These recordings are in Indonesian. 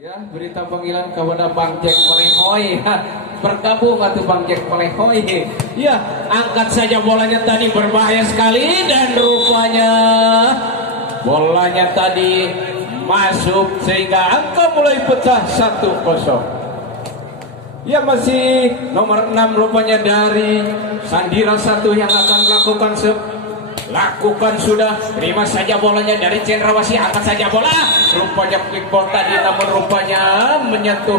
Ya, berita panggilan kepada Bang Jack Melehoy. Bergabung atau Bang Jack Melehoy. Ya, angkat saja bolanya tadi, berbahaya sekali. Dan rupanya bolanya tadi masuk sehingga angka mulai pecah 1-0. Ya, masih nomor 6 rupanya dari Sandira 1 yang akan melakukan lakukan sudah, terima saja bolanya dari Cendrawasih, angkat saja bola, rupanya quick ball tadi, namun rupanya menyentuh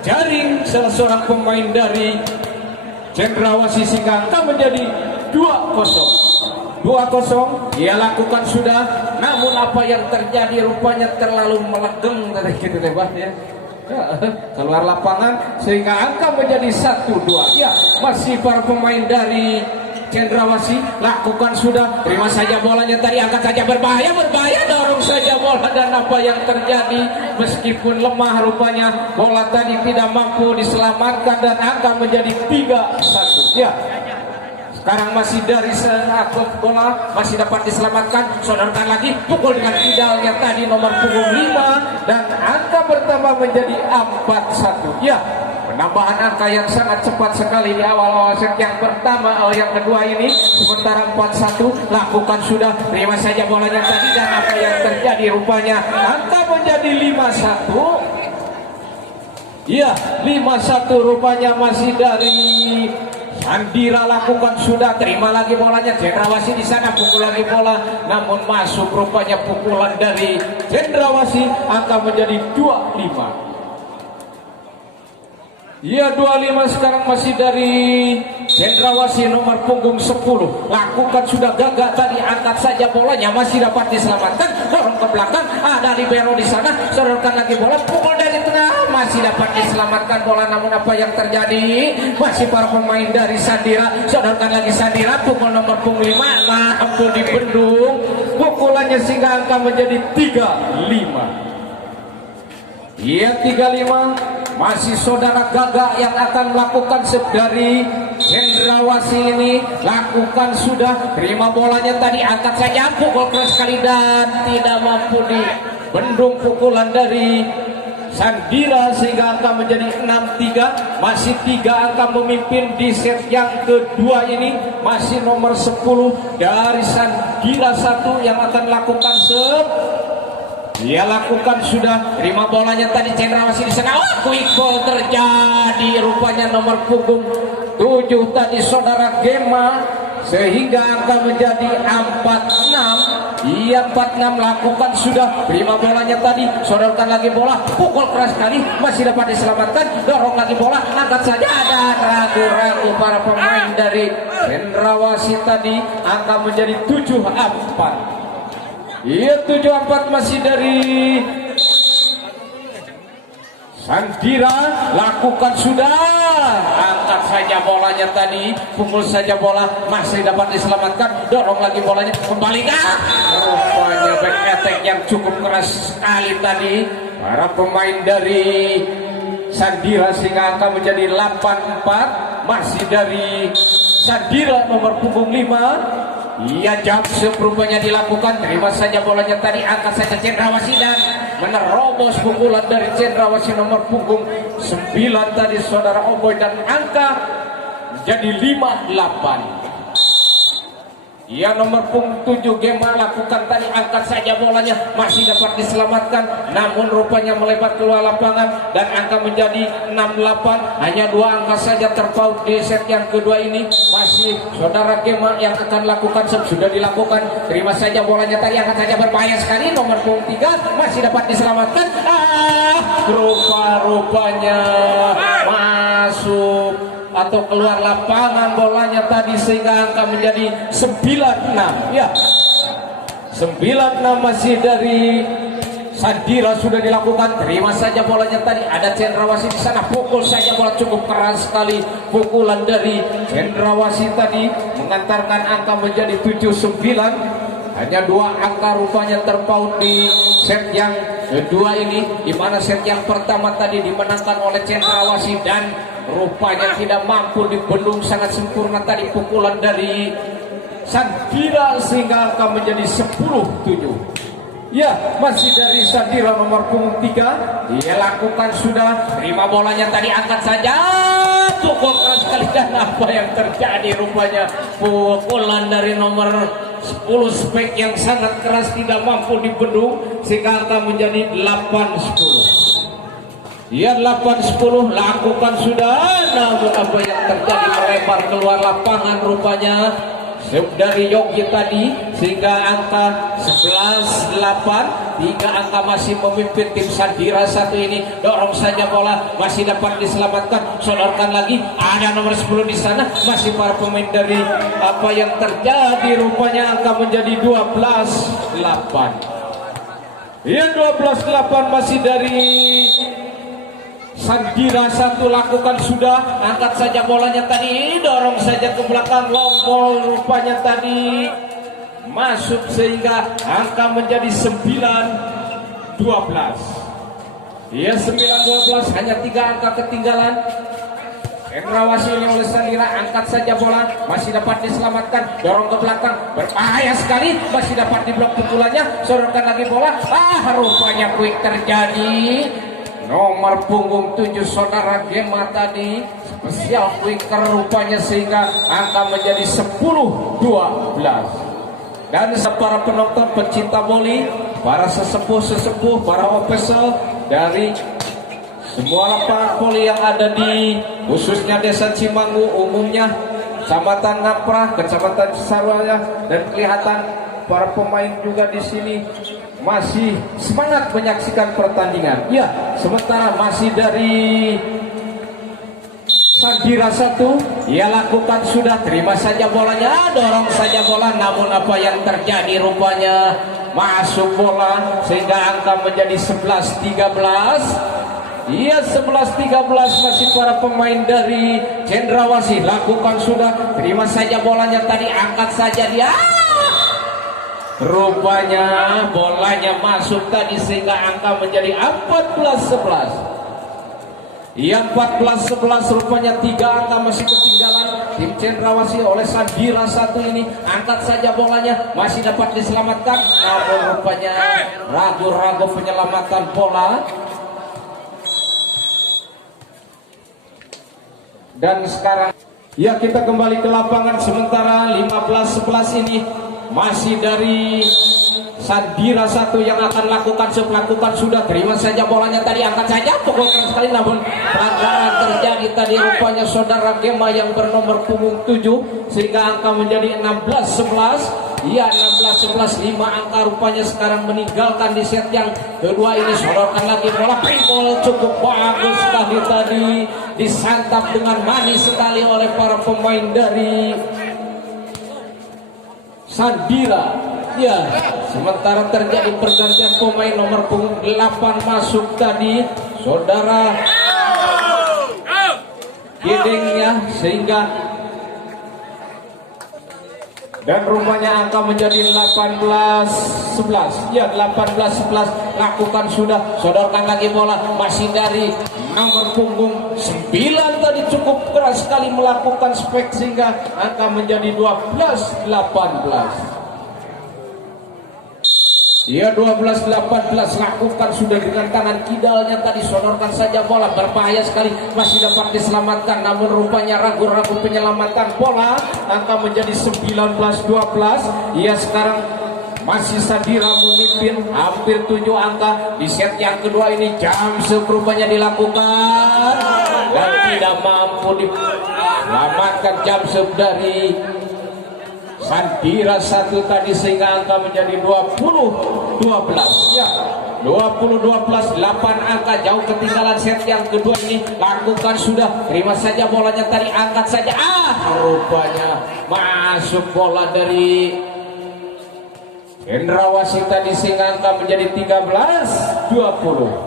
jaring salah seorang pemain dari Cendrawasih sehingga angka menjadi 2-0. Ia lakukan sudah, namun apa yang terjadi rupanya terlalu melegeng tadi gitu deh Bah ya. Keluar lapangan sehingga angka menjadi 1-2. Ya, masih para pemain dari Cendrawasih lakukan sudah, terima saja bolanya tadi, angkat saja, berbahaya, dorong saja bola, dan apa yang terjadi meskipun lemah rupanya bola tadi tidak mampu diselamatkan dan angka menjadi 3-1. Ya, sekarang masih dari satu bola masih dapat diselamatkan, sodorkan lagi, pukul dengan idealnya tadi nomor punggung 5 dan angka bertambah menjadi 4-1. Ya, penambahan angka yang sangat cepat sekali di awal-awal set yang pertama, yang kedua ini, sementara 4-1 lakukan sudah, terima saja bolanya tadi, dan apa yang terjadi rupanya angka menjadi 5-1. Iya, 5-1 rupanya masih dari Sandira lakukan sudah, terima lagi bolanya Cendrawasih di sana, pukul lagi bola, namun masuk rupanya pukulan dari Cendrawasih, angka menjadi 25. Ya, 25 sekarang masih dari Cendrawasih nomor punggung 10. Lakukan sudah, gagak tadi, angkat saja bolanya, masih dapat diselamatkan, dorong ke belakang, ada libero di sana, sodorkan lagi bola, pukul dari tengah, masih dapat diselamatkan bola, namun apa yang terjadi? Masih para pemain dari Sandira, sodorkan lagi Sandira, pukul nomor punggung 5, mampu dibendung pukulannya sehingga angka menjadi 3-5. Iya, 3-5. Masih saudara Gagak yang akan melakukan set dari Cendrawasih ini, lakukan sudah, terima bolanya tadi, angkat saja, pukul keras sekali dan tidak mampu dibendung pukulan dari Sandira sehingga angka menjadi 6-3. Masih 3 angka memimpin di set yang kedua ini, masih nomor 10 dari Sandira 1 yang akan melakukan set. Dia lakukan sudah, terima bolanya tadi Cendrawasih di sana. Quick ball terjadi, rupanya nomor punggung 7 tadi saudara Gema, sehingga angka menjadi 4-6. Ia 4-6 lakukan sudah, terima bolanya tadi, sodorkan lagi bola, pukul keras sekali, masih dapat diselamatkan, dorong lagi bola, angkat saja, dan ragu-ragu para pemain dari Cendrawasih tadi, angka menjadi 7-4. Iya, 7-4 masih dari Sandira, lakukan sudah, angkat saja bolanya tadi, pukul saja bola, masih dapat diselamatkan, dorong lagi bolanya, kembali rupanya back attack yang cukup keras sekali tadi para pemain dari Sandira sehingga angka menjadi 8-4. Masih dari Sandira nomor punggung 5. Iya, jump rupanya dilakukan, terima saja bolanya tadi, angkat saja Cendrawasih dan menerobos pukulan dari Cendrawasih nomor punggung 9 tadi saudara Oboy, dan angka menjadi 5-8. Ia nomor punggung 7 Gema lakukan tadi, angkat saja bolanya, masih dapat diselamatkan, namun rupanya melebar keluar lapangan dan angka menjadi 6-8. Hanya 2 angka saja terpaut di set yang kedua ini. Masih saudara Gema yang akan lakukan, sudah dilakukan, terima saja bolanya tadi, angkat saja, berbahaya sekali, nomor punggung 3 masih dapat diselamatkan. Rupa-rupanya masuk atau keluar lapangan bolanya tadi sehingga angka menjadi 9-6. Ya, 9-6 masih dari Sandira sudah dilakukan, terima saja bolanya tadi, ada Cendrawasih di sana, pukul saja bola, cukup keras sekali pukulan dari Cendrawasih tadi mengantarkan angka menjadi 7-9. Hanya 2 angka rupanya terpaut di set yang kedua ini, di mana set yang pertama tadi dimenangkan oleh Cendrawasih dan rupanya tidak mampu dibendung sangat sempurna tadi pukulan dari Sandira sehingga angka menjadi 10-7. Ya, masih dari Sandira nomor punggung 3. Dia lakukan sudah, terima bolanya tadi, angkat saja, pukul keras sekali. Dan apa yang terjadi rupanya pukulan dari nomor 10 spek yang sangat keras tidak mampu dibendung sehingga angka menjadi 8-10. Ya, 8-10 lakukan sudah, namun apa yang terjadi, melebar keluar lapangan rupanya dari Yogi tadi sehingga angka 11-8. 3 angka masih memimpin tim Sandira satu ini. Dorong saja bola, masih dapat diselamatkan, sodorkan lagi, ada nomor 10 di sana, masih para pemain dari apa yang terjadi rupanya angka menjadi 12-8. Ya, 12-8 masih dari Sandira satu, lakukan sudah, angkat saja bolanya tadi, dorong saja ke belakang, long ball rupanya tadi masuk sehingga angka menjadi 9-12. Ya, 9-12, hanya 3 angka ketinggalan. Endrawasi ini oleh Sandira, angkat saja bola, masih dapat diselamatkan, dorong ke belakang, berbahaya sekali, masih dapat diblok pukulannya, sodorkan lagi bola, rupanya quick terjadi. Nomor punggung 7 saudara Gema tadi spesial quicker rupanya sehingga angka menjadi 10-12. Dan para penonton pecinta voli, para sesepuh-sesepuh, para official dari semua lapangan voli yang ada di khususnya Desa Cimanggu, umumnya Kecamatan Ngaprah, Kecamatan Cisarua, dan kelihatan para pemain juga di sini masih semangat menyaksikan pertandingan. Ya, sementara masih dari Sandira satu, ia lakukan sudah, terima saja bolanya, dorong saja bola, namun apa yang terjadi rupanya masuk bola sehingga angka menjadi 11-13. Iya, 11-13 masih para pemain dari Cendrawasih, lakukan sudah, terima saja bolanya tadi, angkat saja dia. Rupanya bolanya masuk tadi sehingga angka menjadi 14-11. Iya, 14-11 rupanya 3 angka masih ketinggalan tim Cendrawasih oleh Sandira satu ini. Angkat saja bolanya, masih dapat diselamatkan, namun rupanya ragu-ragu penyelamatan bola. Dan sekarang ya, kita kembali ke lapangan sementara 15-11 ini masih dari Sandira satu yang akan lakukan sudah, terima saja bolanya tadi, angkat saja, pukul keras sekali, namun pelanggaran terjadi tadi rupanya saudara Gema yang bernomor punggung 7 sehingga angka menjadi 16-11. Iya, 16-11, 5 angka rupanya sekarang meninggalkan di set yang kedua ini. Sodorkan lagi bola, pinball cukup bagus sekali tadi, disantap dengan manis sekali oleh para pemain dari Sandira. Ya, sementara terjadi pergantian pemain, nomor punggung 8 masuk tadi saudara Gedengnya sehingga dan rupanya angka menjadi 18-11. Ya, 18-11 lakukan sudah, sodorkan lagi bola, masih dari nomor punggung 9 tadi cukup keras sekali melakukan spek sehingga angka menjadi 12-18. Ya, 12-18 lakukan sudah dengan kanan kidalnya tadi, sodorkan saja bola, berbahaya sekali, masih dapat diselamatkan, namun rupanya ragu-ragu penyelamatan bola, angka menjadi 19-12. Ya, sekarang masih Sandira memimpin hampir 7 angka di set yang kedua ini. Jam rupanya dilakukan dan tidak mampu diselamatkan jam dari Sandira satu tadi sehingga angka menjadi 20-12. Ya, 20-12, 8 angka jauh ketinggalan set yang kedua ini. Lakukan sudah, terima saja bolanya tadi, angkat saja, rupanya masuk bola dari Cendrawasih tadi sehingga angka menjadi 13-20.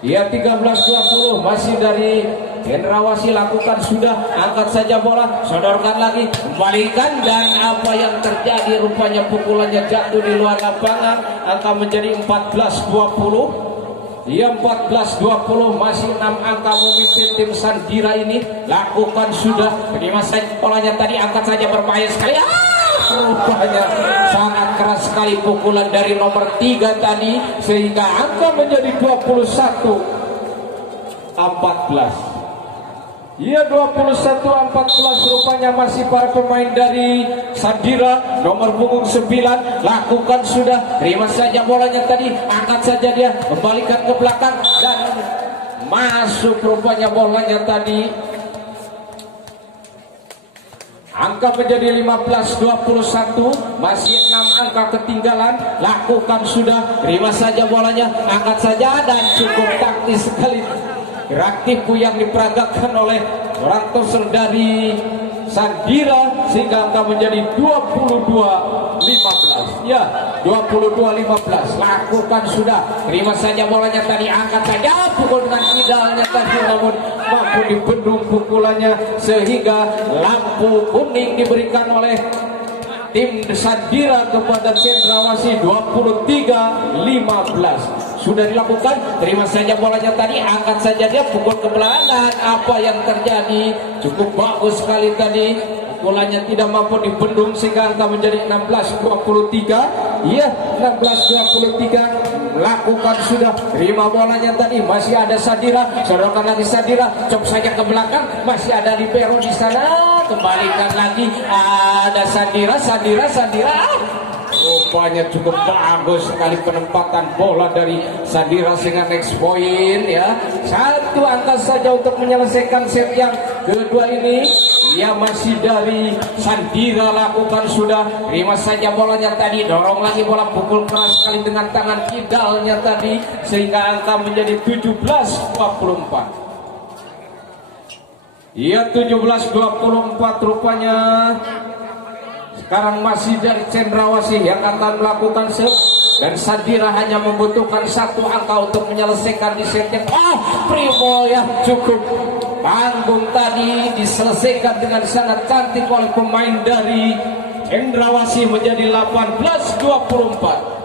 Ya, 13-20 masih dari Cendrawasih, lakukan sudah, angkat saja bola, sodorkan lagi, kembalikan, dan apa yang terjadi rupanya pukulannya jatuh di luar lapangan, angka menjadi 14-20. Ya, 14-20 masih 6 angka memimpin tim Sandira ini. Lakukan sudah, terima saja bolanya tadi, angkat saja, berbahaya sekali, rupanya sangat keras sekali pukulan dari nomor 3 tadi sehingga angka menjadi 21-14. Ya 21-14 rupanya masih para pemain dari Sandira nomor punggung 9 lakukan sudah, terima saja bolanya tadi, angkat saja dia, kembalikan ke belakang dan masuk rupanya bolanya tadi. Angka menjadi 15-21, masih 6 angka ketinggalan, lakukan sudah, terima saja bolanya, angkat saja dan cukup taktis sekali reaktifku yang diperagakan oleh orang toser dari Sandira sehingga angka menjadi 22-15. Ya 22-15, lakukan sudah, terima saja bolanya tadi, angkat saja, pukul dengan idealnya tadi namun mampu dibendung pukulannya sehingga lampu kuning diberikan oleh tim Sandira kepada Cendrawasih 23-15. Sudah dilakukan, terima saja bolanya tadi, angkat saja dia, pukul ke belakang. Apa yang terjadi? Cukup bagus sekali tadi, pukulannya tidak mampu dibendung sehingga angka menjadi 16-23. Iya 16-23, lakukan sudah, terima bolanya tadi, masih ada Sandira, sodorkan lagi Sandira, cop saja ke belakang, masih ada libero di sana, kembalikan lagi, ada Sandira. Rupanya cukup bagus sekali penempatan bola dari Sandira sehingga next point ya. 1 angka saja untuk menyelesaikan set yang kedua ini. Ya masih dari Sandira, lakukan sudah, terima saja bolanya tadi, dorong lagi bola, pukul keras sekali dengan tangan kidalnya tadi sehingga angka menjadi 17-24. Iya 17-24 rupanya. Sekarang masih dari Cendrawasih yang akan melakukan set dan Sandira hanya membutuhkan 1 angka untuk menyelesaikan di set yang Primo yang cukup panggung tadi diselesaikan dengan sangat cantik oleh pemain dari Cendrawasih menjadi 18-24.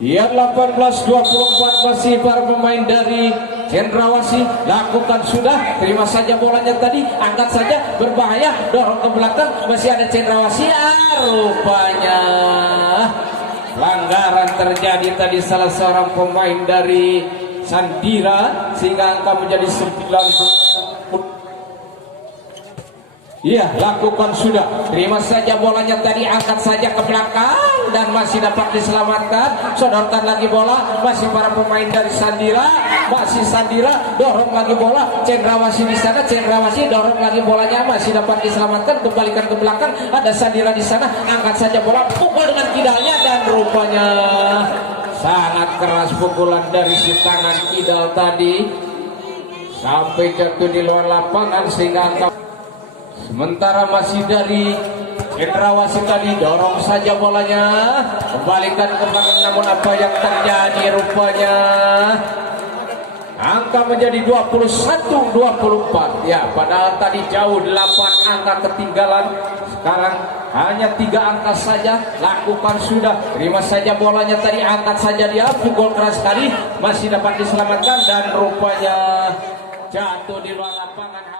Ya 18-24 masih para pemain dari Cendrawasih, lakukan sudah, terima saja bolanya tadi, angkat saja, berbahaya, dorong ke belakang, masih ada Cendrawasih. Rupanya pelanggaran terjadi tadi salah seorang pemain dari Sandira sehingga angka menjadi 9. Iya, lakukan sudah, terima saja bolanya tadi, angkat saja ke belakang dan masih dapat diselamatkan, sodorkan lagi bola, masih para pemain dari Sandira, masih Sandira, dorong lagi bola, Cendrawasih di sana, Cendrawasih dorong lagi bolanya, masih dapat diselamatkan, kembalikan ke belakang, ada Sandira di sana, angkat saja bola, pukul dengan kidalnya dan rupanya sangat keras pukulan dari si tangan kidal tadi sampai jatuh di luar lapangan sehingga angka. Sementara masih dari Cendrawasih tadi, dorong saja bolanya, kembalikan ke belakang, namun apa yang terjadi rupanya angka menjadi 21-24. Ya padahal tadi jauh 8 angka ketinggalan, sekarang hanya 3 angka saja, lakukan sudah, terima saja bolanya tadi, angkat saja dia, pukul keras sekali, masih dapat diselamatkan dan rupanya jatuh di luar lapangan.